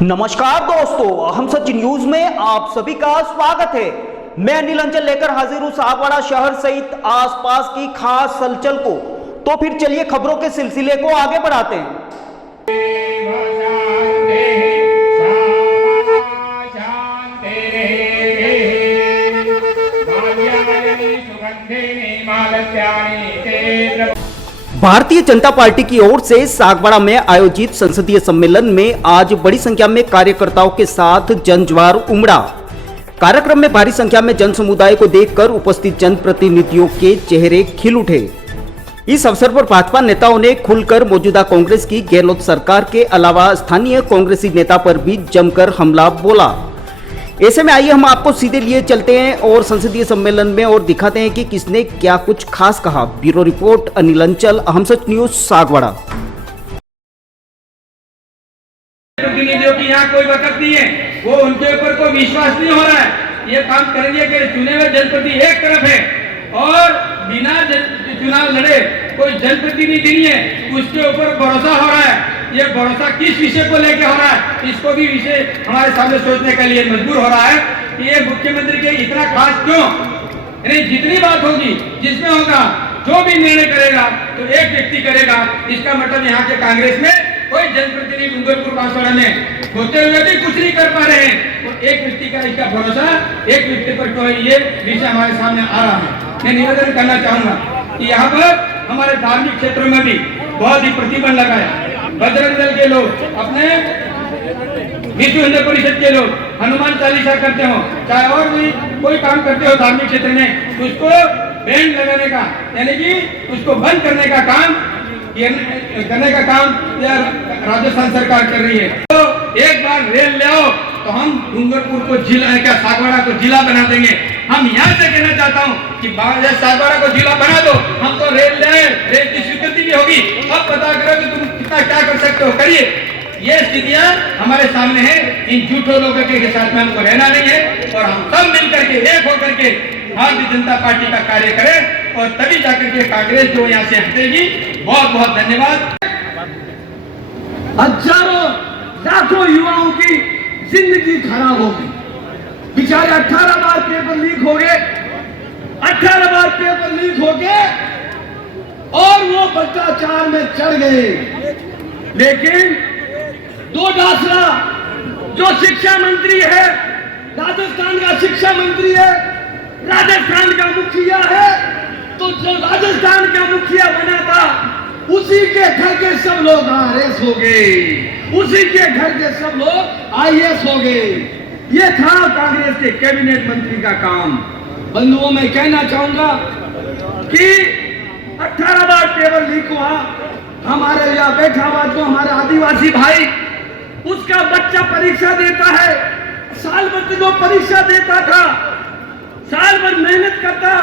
नमस्कार दोस्तों, हम सच न्यूज में आप सभी का स्वागत है। मैं अनिल अंचल लेकर हाजिर हूं सागवाड़ा शहर सहित आसपास की खास हलचल को। तो फिर चलिए खबरों के सिलसिले को आगे बढ़ाते हैं। भारतीय जनता पार्टी की ओर से सागवाड़ा में आयोजित संसदीय सम्मेलन में आज बड़ी संख्या में कार्यकर्ताओं के साथ जनज्वार उमड़ा। कार्यक्रम में भारी संख्या में जन समुदाय को देखकर उपस्थित जनप्रतिनिधियों के चेहरे खिल उठे। इस अवसर पर भाजपा नेताओं ने खुलकर मौजूदा कांग्रेस की गहलोत सरकार के अलावा स्थानीय कांग्रेसी नेता पर भी जमकर हमला बोला। ऐसे में आइए हम आपको सीधे लिए चलते हैं और संसदीय सम्मेलन में और दिखाते हैं कि किसने क्या कुछ खास कहा। ब्यूरो रिपोर्ट अनिल अंचल, हम सच न्यूज सागवाड़ा। प्रतिनिधियों की यहाँ कोई वक़्त नहीं है, वो उनके ऊपर कोई विश्वास नहीं हो रहा है। ये काम करेंगे कि चुने हुए जनप्रतिनिधि एक तरफ है और बिना चुनाव लड़े कोई जनप्रतिनिधि नहीं है, उसके ऊपर भरोसा हो रहा है। ये भरोसा किस विषय को लेकर हो रहा है, इसको भी विषय हमारे सामने सोचने के लिए मजबूर हो रहा है कि ये मुख्यमंत्री के इतना खास क्यों। यानी जितनी बात होगी, जिसमें होगा, जो भी निर्णय करेगा तो एक व्यक्ति करेगा। इसका मतलब यहाँ के कांग्रेस में कोई जनप्रतिनिधि डूंगरपुर बांसवाड़ा में होते हुए भी कुछ नहीं कर पा रहे हैं। तो एक व्यक्ति का इसका भरोसा एक व्यक्ति पर कोई, ये विषय हमारे सामने आ रहा है। मैं निवेदन करना चाहूंगा कि यहाँ पर हमारे धार्मिक क्षेत्रों में भी बहुत ही प्रतिबंध लगाया। बजरंग दल के लोग, अपने विश्व हिंदू परिषद के लोग हनुमान चालीसा करते हो, चाहे और भी कोई काम करते हो धार्मिक क्षेत्र में, उसको बैन लगाने का, यानी कि उसको बंद करने का काम राजस्थान सरकार कर रही है। तो एक बार रेल ले आओ तो हम डूंगरपुर को जिला, क्या सागवाड़ा को जिला बना देंगे। हम यहाँ से कहना चाहता हूँ कि सागवाड़ा को जिला बना दो, हम तो रेल ले आए, रेल की स्वीकृति भी होगी। अब पता करो कि तुम कितना क्या कर सकते हो, करिए। ये स्थितियां हमारे सामने है। इन झूठों लोगों के साथ में हमको रहना नहीं है और हम सब मिलकर के एक होकर के भारतीय जनता पार्टी का कार्य करें और तभी जाकर के कांग्रेस जो यहाँ से हटेगी। बहुत बहुत धन्यवाद। हजारों लाखों युवाओं की जिंदगी खराब हो गई। बेचारे 18 बार पेपर लीक हो गए, 18 बार पेपर लीक हो गए और वो भ्रष्टाचार में चढ़ गए। लेकिन दो डासरा जो शिक्षा मंत्री है, राजस्थान का शिक्षा मंत्री है, राजस्थान का मुखिया है, तो जो राजस्थान का मुखिया बना था उसी के घर के सब लोग आरएस हो गए, उसी के घर के सब लोग आईएएस हो गए। ये था कांग्रेस के कैबिनेट मंत्री का काम। बंधुओं, मैं कहना चाहूंगा कि 18 बार पेपर लीक हुआ। हमारे यहाँ बैठा हुआ जो हमारा आदिवासी भाई, उसका बच्चा परीक्षा देता है, साल भर वो परीक्षा देता था, साल भर मेहनत करता,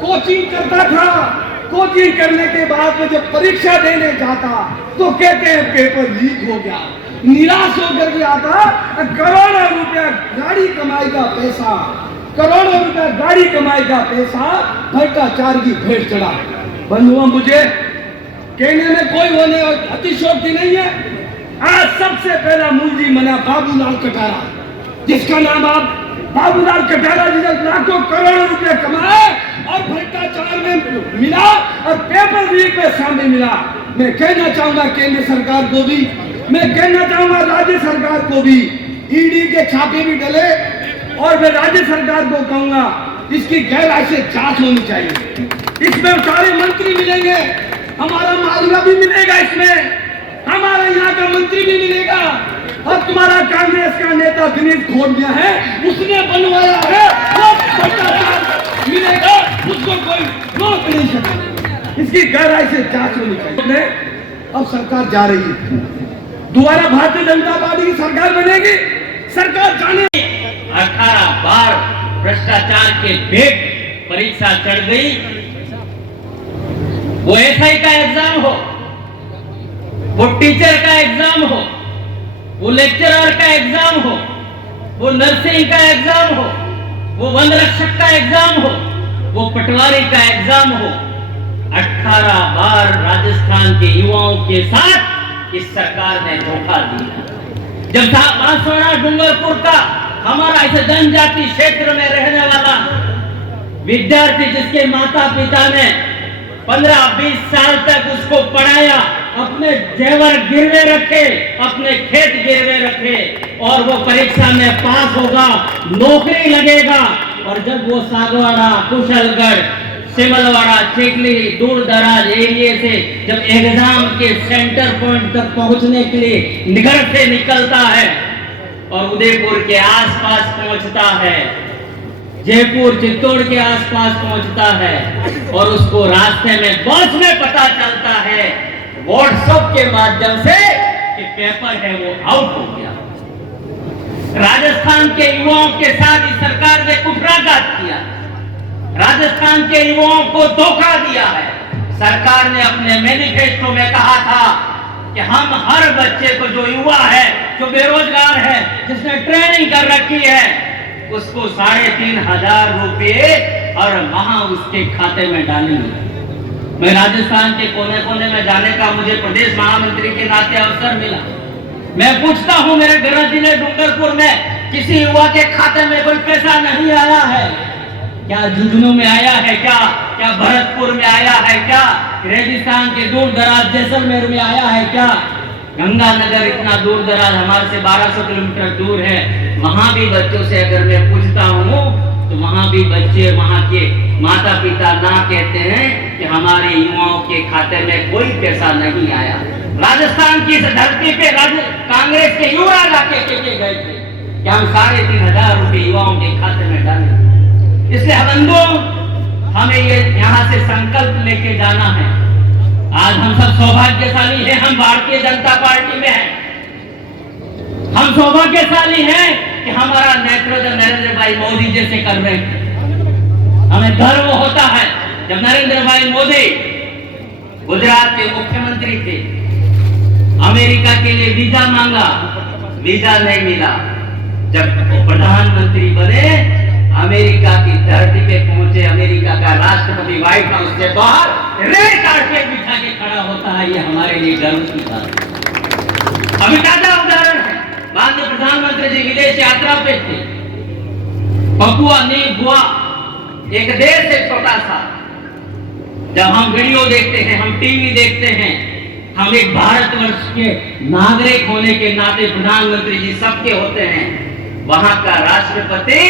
कोचिंग करता था। कोचिंग करने के बाद में जब परीक्षा देने जाता तो कहते हैं पेपर लीक हो गया। निराश होकर के आता, करोड़ों रुपया गाड़ी कमाई का पैसा, करोड़ों रुपया गाड़ी कमाई का पैसा भ्रष्टाचार की भेंट चढ़ा। बंधुओं, मुझे कहने में कोई होने अतिशयोक्ति नहीं है। आज सबसे पहला मुंजी मना बाबूलाल कटारा, जिसका नाम आप बाबूलाल कटारा, जिसने लाखों करोड़ों रुपए कमाए और भ्रष्टाचार में मिला और पेपर लीक में शामिल मिला। मैं कहना चाहूंगा केंद्र सरकार को भी, मैं कहना चाहूंगा राज्य सरकार को भी, ईडी के छापे भी डले और मैं राज्य सरकार को कहूंगा इसकी गहराई से जांच होनी चाहिए। इसमें सारे मंत्री मिलेंगे, हमारा मालिया भी मिलेगा, इसमें हमारा यहाँ का मंत्री भी मिलेगा और तुम्हारा कांग्रेस का नेता दिनेश खोड़िया है, उसने बनवाया है, वो भ्रष्टाचार मिलेगा, उसको कोई रोक नहीं सकता। इसकी गहराई से जांच होनी चाहिए। अब सरकार जा रही है, दोबारा भारतीय जनता पार्टी की सरकार बनेगी। सरकार जाने 18 भ्रष्टाचार के भेंट परीक्षा चढ़ गई, वो एसआई का एग्जाम हो, वो टीचर का एग्जाम हो, वो लेक्चरर का एग्जाम हो, वो नर्सिंग का एग्जाम हो, वो वन रक्षक का एग्जाम हो, वो पटवारी का एग्जाम हो, 18 बार राजस्थान के युवाओं के साथ इस सरकार ने धोखा दिया। जब बांसवाड़ा डूंगरपुर का हमारा इस जनजाति क्षेत्र में रहने वाला विद्यार्थी, जिसके माता पिता ने 15-20 साल तक उसको पढ़ाया, अपने जेवर गिरवे रखे, अपने खेत गिरवे रखे, और वो परीक्षा में पास होगा, नौकरी लगेगा, और जब वो सागवाड़ा, कुशलगढ़, सिमलवाड़ा, चिखली, दूर दराज एरिया से जब एग्जाम के सेंटर पॉइंट तक पहुंचने के लिए घर से निकलता है और उदयपुर के आसपास पहुंचता है, जयपुर चित्तौड़ के आसपास पहुंचता है, और उसको रास्ते में बस में पता चलता है व्हाट्सएप के माध्यम से कि पेपर है वो आउट हो गया। राजस्थान के युवाओं के साथ इस सरकार ने कुठाराघात किया, राजस्थान के युवाओं को धोखा दिया है। सरकार ने अपने मैनिफेस्टो में कहा था कि हम हर बच्चे को, जो युवा है, जो बेरोजगार है, जिसने ट्रेनिंग कर रखी है, उसको 3,500 रुपए हर माह उसके खाते में डालेंगे। मैं राजस्थान के कोने कोने में जाने का मुझे प्रदेश महामंत्री के नाते अवसर मिला। मैं पूछता हूं, मेरे गृह जिले डूंगरपुर में किसी युवा के खाते में कोई पैसा नहीं आया है क्या? झुंझुनू में आया है क्या? क्या भरतपुर में आया है क्या? रेगिस्तान के दूर दराज जैसलमेर में आया है क्या? गंगानगर इतना दूर दराज हमारे से 1200 किलोमीटर दूर है, वहां भी बच्चों से अगर मैं पूछता हूँ तो वहां भी बच्चे, वहां के माता पिता ना कहते हैं कि हमारे युवाओं के खाते में कोई पैसा नहीं आया। राजस्थान की इस धरती पे कांग्रेस के युवराज आके के गए थे कि हम 3,500 रुपए युवाओं के खाते में डालें। इसलिए हमें ये यहाँ से संकल्प लेके जाना है। आज हम सब सौभाग्यशाली हैं, हम भारतीय जनता पार्टी में हैं। हम सौभाग्यशाली हैं कि हमारा नेतृत्व नरेंद्र भाई मोदी जैसे कर रहे हैं। हमें गर्व होता है जब नरेंद्र भाई मोदी गुजरात के मुख्यमंत्री थे, अमेरिका के लिए वीजा मांगा, वीजा नहीं मिला। जब वो प्रधानमंत्री बने, अमेरिका की धरती पे पहुंचे, अमेरिका का राष्ट्रपति व्हाइट हाउस के बाहर रेड कार्पेट बिछा के खड़ा होता है, ये हमारे लिए गर्व की बात है। अभी ताजा उदाहरण है, माननीय प्रधानमंत्री जी विदेश यात्रा पे थे, पपुआ न्यू गोवा, एक देश है छोटा सा। जब हम वीडियो देखते हैं, हम टीवी देखते हैं, हम एक भारतवर्ष के नागरिक होने के नाते प्रधानमंत्री जी सबके होते हैं। वहां का राष्ट्रपति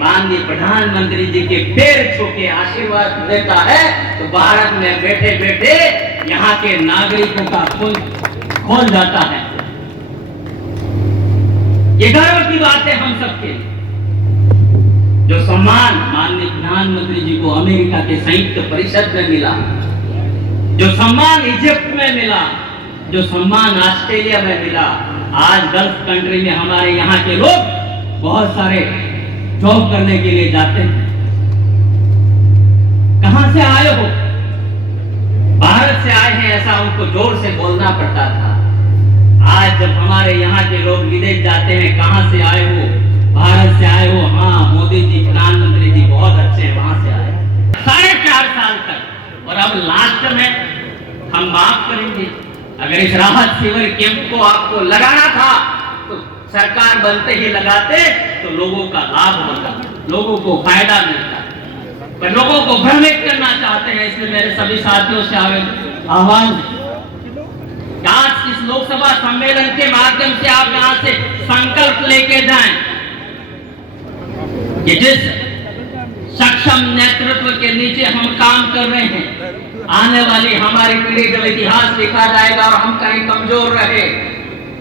माननीय प्रधानमंत्री जी के पैर छू के आशीर्वाद देता है, तो भारत में बैठे बैठे यहाँ के नागरिकों का खून खोल जाता है। ये गर्व की बात है हम सबके। जो सम्मान माननीय प्रधानमंत्री जी को अमेरिका के संयुक्त परिषद में मिला, जो सम्मान इजिप्ट में मिला, जो सम्मान ऑस्ट्रेलिया में मिला, आज गल्फ कंट्री में हमारे यहाँ के लोग बहुत सारे जॉब करने के लिए जाते हैं। कहां से आए हो? भारत से आए हैं, ऐसा उनको जोर से बोलना पड़ता था। आज जब हमारे यहाँ के लोग विदेश जाते हैं, कहां से आए हो? भारत से आए हो? हाँ, मोदी जी, प्रधानमंत्री जी बहुत अच्छे हैं, वहां से आए। 4.5 साल तक, और अब लास्ट में हम माफ करेंगे, अगर इस राहत शिविर कैंप को आपको लगाना था तो सरकार बनते ही लगाते तो लोगों का लाभ होता, लोगों को फायदा मिलता, पर लोगों को भ्रमित करना चाहते हैं। इसलिए मेरे सभी साथियों से आह्वान, आज इस लोकसभा सम्मेलन के माध्यम से आप यहां से संकल्प लेके जाएं कि जिस सक्षम नेतृत्व के नीचे हम काम कर रहे हैं, आने वाली हमारी पीढ़ी जब इतिहास लिखा जाएगा और हम कहीं कमजोर रहे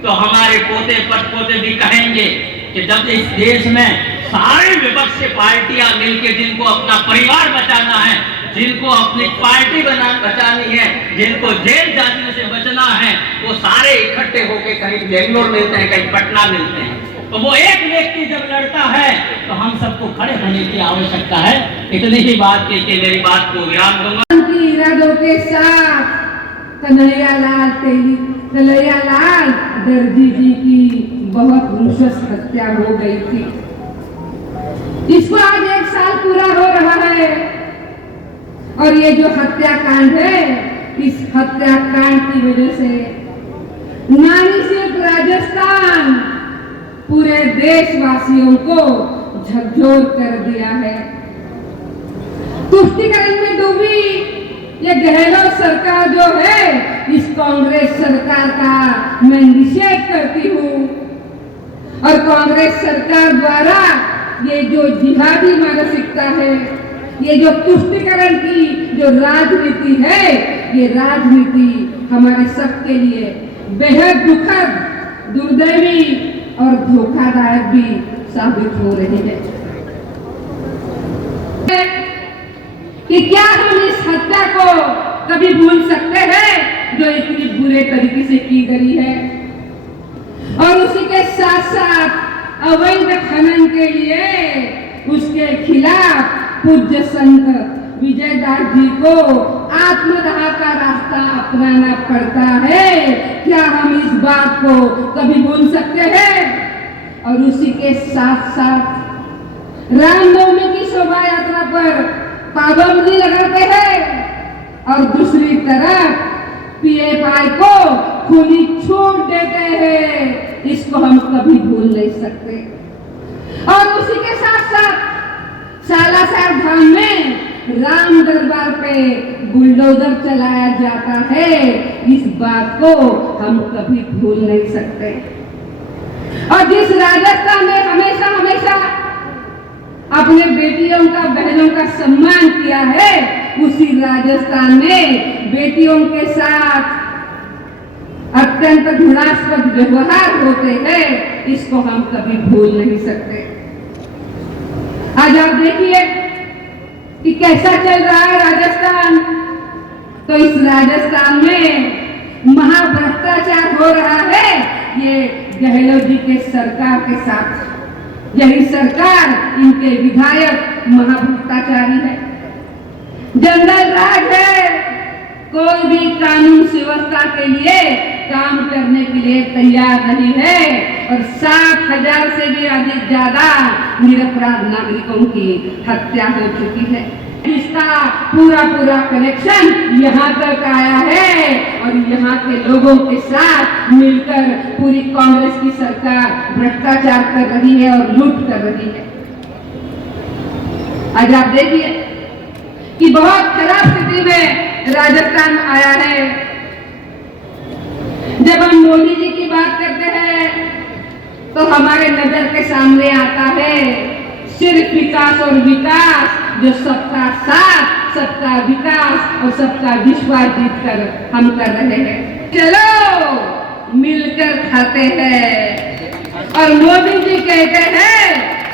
तो हमारे पोते पटपोते भी कहेंगे कि जब इस देश में सारे विपक्षी पार्टियां मिलकर जिनको अपना परिवार बचाना है, जिनको अपनी पार्टी बचानी है, जिनको जेल जाने से बचना है, वो सारे इकट्ठे होकर कहीं बेंगलोर मिलते हैं, कहीं पटना मिलते हैं। तो वो एक व्यक्ति जब लड़ता है तो हम सबको खड़े होने की आवश्यकता है। इतनी ही बात कह के मेरी बात को विराम दूंगा। की इरादों के साथ कन्हैयालाल दर्जी जी की बहुत रुषस हत्या हो गई थी। इसको आज 1 साल पूरा हो रहा है और ये जो हत्याकांड है, इस हत्याकांड की वजह से ना ही सिर्फ राजस्थान, पूरे देशवासियों को झकझोर कर दिया है। तुष्टीकरण में डूबी ये गहलोत सरकार जो है, इस कांग्रेस सरकार का मैं निषेध करती हूँ और कांग्रेस सरकार द्वारा ये जो जिहादी मानसिकता है, ये जो तुष्टीकरण की जो राजनीति है, ये राजनीति हमारे सबके लिए बेहद दुखद, दुर्दैवी और धोखादायक भी साबित हो रही है। कि क्या हम इस हत्या को कभी भूल सकते हैं जो इतनी बुरे तरीके से की गई है? और उसी के साथ साथ अवैध खनन के लिए उसके खिलाफ पूज्य संत विजयदास जी को आत्मदाह का रास्ता अपनाना पड़ता है। क्या हम इस बात को कभी भूल सकते हैं? और उसी के साथ साथ रामनवमी की शोभा यात्रा पर पाबंदी लगाते हैं और दूसरी तरफ पीएफआई को खुली छूट देते हैं। इसको हम कभी भूल नहीं सकते। और उसी के साथ साथ सालासर धाम में राम दरबार पे बुलडोजर चलाया जाता है। इस बात को हम कभी भूल नहीं सकते। और जिस राजस्थान ने हमेशा हमेशा अपने बेटियों का, बहनों का सम्मान किया है, उसी राजस्थान में बेटियों के साथ अत्यंत घृणास्पद व्यवहार होते हैं। इसको हम कभी भूल नहीं सकते। आज आप देखिए कि कैसा चल रहा है राजस्थान। तो इस राजस्थान में महाभ्रष्टाचार हो रहा है, ये गहलोत जी के सरकार के साथ। यही सरकार, इनके विधायक महाभ्रष्टाचारी है, जंगल राज है। कोई भी कानून व्यवस्था के लिए काम करने के लिए तैयार नहीं है और 60,000 से भी अधिक ज्यादा निरपराध नागरिकों की हत्या हो चुकी है। इसका पूरा कनेक्शन यहाँ तक आया है और यहाँ के लोगों के साथ मिलकर पूरी कांग्रेस की सरकार भ्रष्टाचार कर रही है और लूट कर रही है। आज आप देखिए कि बहुत खराब स्थिति में राजस्थान आया है। जब हम मोदी जी की बात करते हैं तो हमारे नजर के सामने आता है सिर्फ विकास और विकास, जो सबका साथ, सबका विकास और सबका विश्वास जीतकर हम कर रहे हैं। चलो मिलकर खाते हैं। और मोदी जी कहते हैं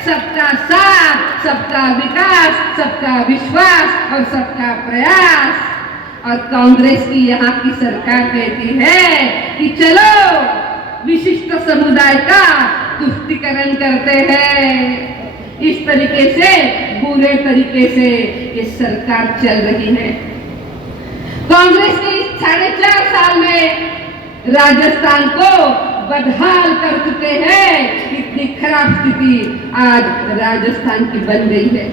सबका साथ, सबका विकास, सबका विश्वास और सबका प्रयास। और कांग्रेस की यहाँ की सरकार कहती है कि चलो विशिष्ट समुदाय का तुष्टीकरण करते हैं। इस तरीके से, बुरे तरीके से ये सरकार चल रही है। कांग्रेस ने इस 4.5 साल में राजस्थान को बदहाल कर चुके हैं। इतनी खराब स्थिति आज राजस्थान की बन गई है।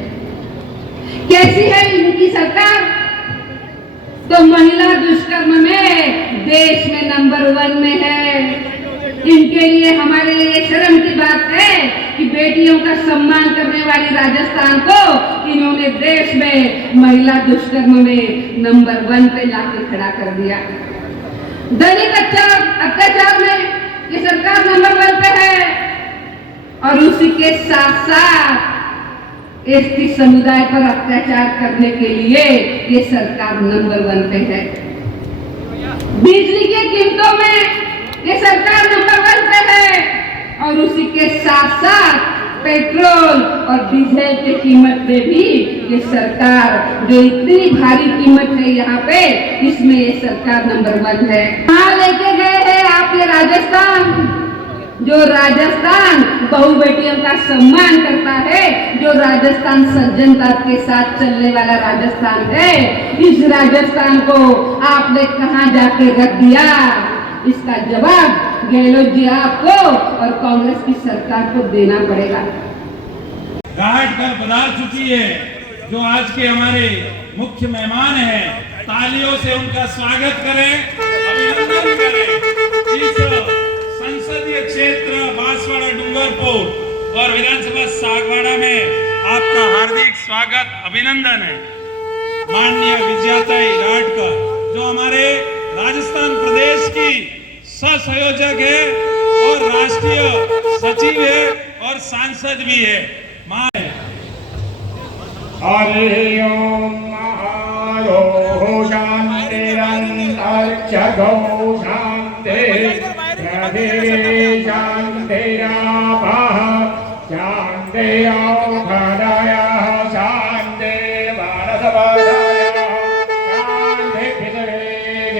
कैसी है इनकी सरकार? तो महिला दुष्कर्म में देश में नंबर 1 में है। इनके लिए, हमारे लिए शर्म की बात है कि बेटियों का सम्मान करने वाली राजस्थान को इन्होंने देश में महिला दुष्कर्म में नंबर 1 पे लाके खड़ा कर दिया। दैनिक अत्याचार में ये सरकार नंबर 1 पे है और उसी के साथ साथ एसटी समुदाय पर अत्याचार करने के लिए ये सरकार नंबर 1 पे है। बिजली की कीमतों में ये सरकार नंबर 1 पे है और उसी के साथ साथ पेट्रोल और डीजल की कीमत में भी ये सरकार, जो इतनी भारी कीमत है यहाँ पे, इसमें ये सरकार नंबर 1 है। कहाँ लेके गए हैं आप ये राजस्थान? जो राजस्थान बहु बेटियों का सम्मान करता है, जो राजस्थान सज्जनता के साथ चलने वाला राजस्थान है, इस राजस्थान को आपने कहां जाके रख दिया? इसका जवाब गहलोत जी आपको और कांग्रेस की सरकार को देना पड़ेगा। घाट पर पधार चुकी है, जो आज के हमारे मुख्य मेहमान हैं, तालियों से उनका स्वागत करें, अभिनंदन करें। इस संसदीय क्षेत्र बांसवाड़ा डूंगरपुर और विधानसभा सागवाड़ा में आपका हार्दिक स्वागत, अभिनंदन है। माननीय विजयाताई राठकर, जो हमारे राजस्थान प्रदेश की सहसंयोजक है और राष्ट्रीय सचिव है और सांसद भी है। हरि ओम महारो शांतिरंतरिक्षगो शांति प्रदे शांतिरापः शांतिरौषधयः शांति वनस्पतयः शांति पृथिवी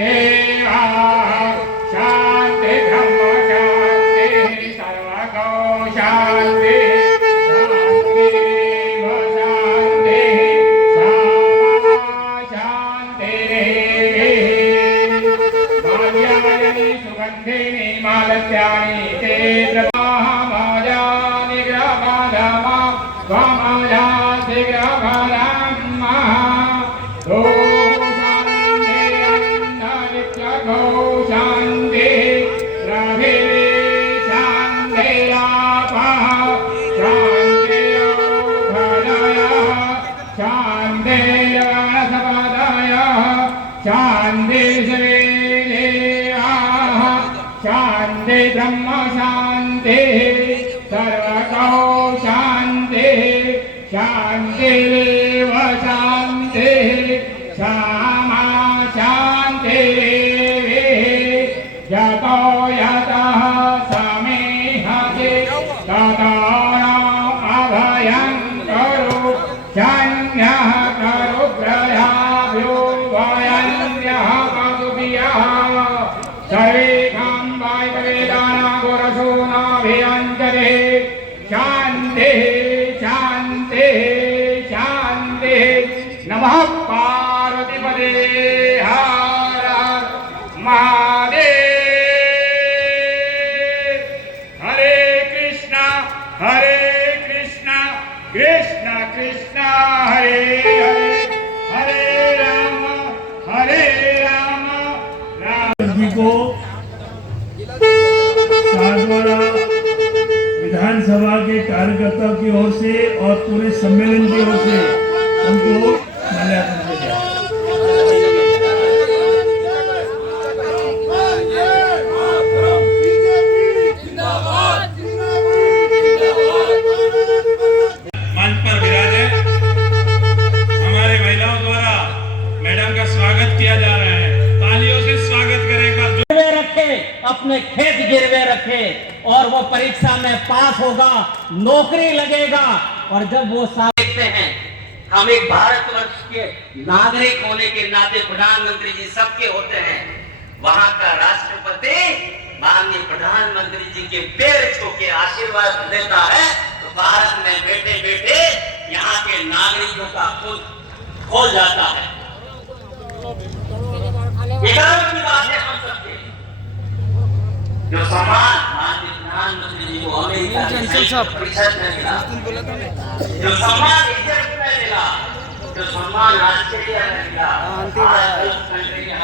शांति ब्रह्म शांति सर्वगो शांति मालत्यानि ते द्रवामाजानि ग्रहाधामा वामाजाति ग्रहाधामा ओ शान्तिरन्तरिक्षगो शान्ति रवि शान्तिरापः शान्तिरौषधयः शान्तिर्वनस्पतयः शान्तिर्वेदेः शांति ब्रह्म शांति सर्वगो शांति शांतिरेव शांति श्यामा शांति यतो यतः समेहते ततो अभयं करो शन्यः करो ग्रहाभ्यो वयन्यः पशुभ्यः सर्वे शांति शांति शांति नमः पार्वतीपते हर महादेव। हरे कृष्णा कृष्ण कृष्ण हरे हरे हरे राम राम जी को सागवाड़ा विधानसभा के कार्यकर्ताओं की ओर से और पूरे सम्मेलन की ओर से उनको माल्यार्पण किया गया। मंच पर विराजे हमारे महिलाओं द्वारा मैडम का स्वागत किया जा रहा है। तालियों से स्वागत करेगा। गिरवे रखे, अपने खेत गिरवे रखे और वो परीक्षा में पास होगा, नौकरी लगेगा। और जब वो देखते हैं, हम एक भारतवर्ष के नागरिक होने के नाते प्रधानमंत्री जी सबके होते हैं। वहां का राष्ट्रपति माननीय प्रधानमंत्री जी के पैर छू के आशीर्वाद देता है, तो भारत में बैठे बैठे यहाँ के नागरिकों का खून खोल जाता है। गर्व की बात है हम सबके, जो सम्मान माननीय प्रधानमंत्री जी को अमेरिका परिषद में मिला, जो सम्मान इज्जत में मिला, जो सम्मान ऑस्ट्रेलिया में मिला,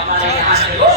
हमारे यहाँ के लोग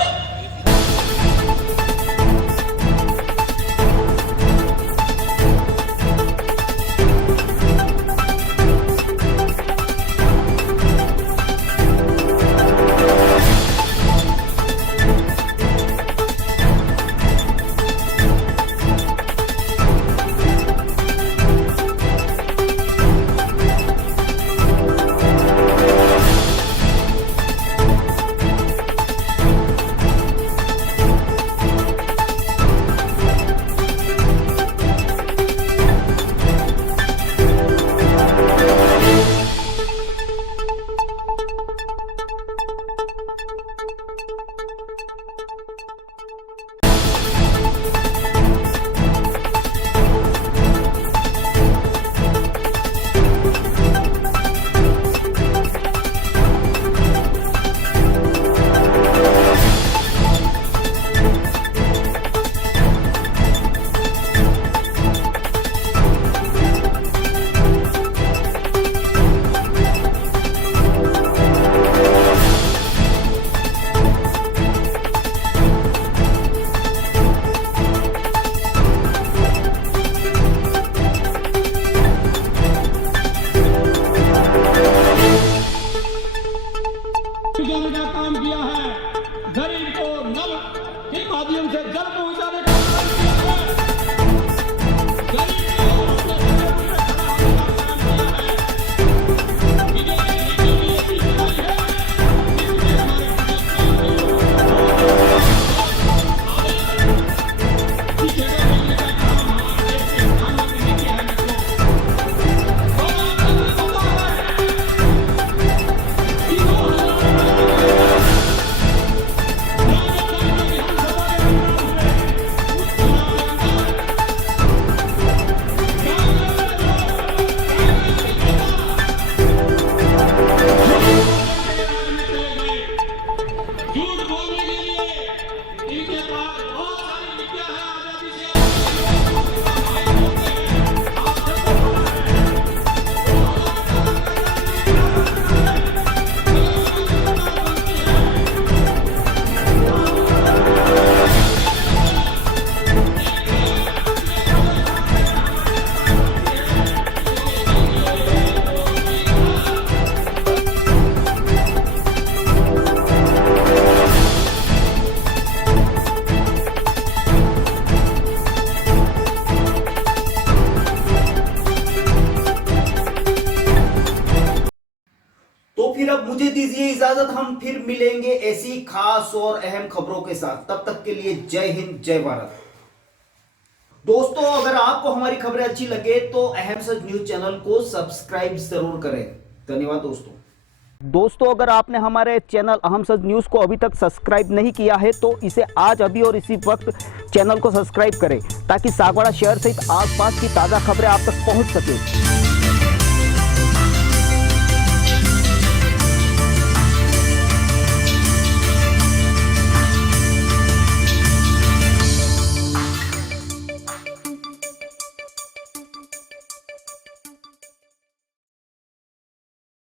मुझे दीजिए इजाजत, हम फिर मिलेंगे ऐसी खास और अहम खबरों के साथ। तब तक के लिए जय हिंद, जय भारत। दोस्तों, अगर आपको हमारी खबरें अच्छी लगे तो अहम सच न्यूज चैनल को सब्सक्राइब जरूर करें। धन्यवाद दोस्तों, अगर आपने हमारे चैनल अहम सच न्यूज को अभी तक सब्सक्राइब नहीं किया है तो इसे आज अभी और इसी वक्त चैनल को सब्सक्राइब करें ताकि सागवाड़ा शहर सहित आसपास की ताजा खबरें आप तक पहुंच सके।